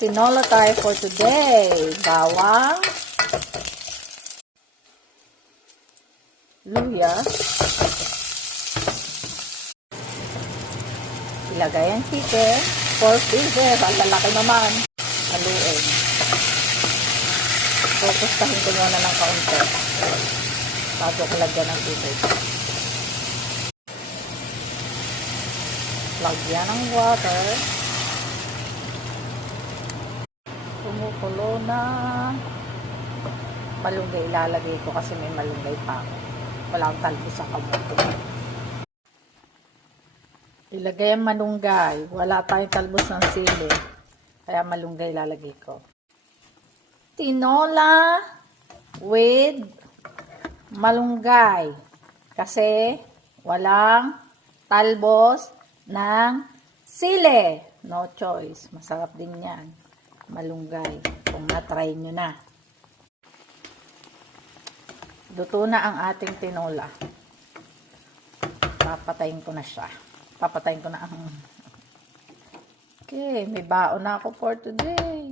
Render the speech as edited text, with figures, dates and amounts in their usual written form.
Tinola tayo for today. Bawang, luya, ilagay ang chicken, 4 pieces, ang lalaki naman, haluin. Pupustahin ko muna ng kaunti bago ko lagyan ng tubig. Lagyan ng water. Kumukulo na. Malunggay ilalagay ko kasi may malunggay pa ako. Wala akong talbos sa kamote. Ilagay ang malunggay. Wala tayong talbos ng sili. Kaya malunggay ilalagay ko. Tinola with malunggay. Kasi walang talbos ng sili. No choice. Masarap din yan. Malunggay. Kung na-try nyo na. Luto na ang ating tinola. Papatayin ko na siya. Papatayin ko na ang... Okay, may baon na ako for today.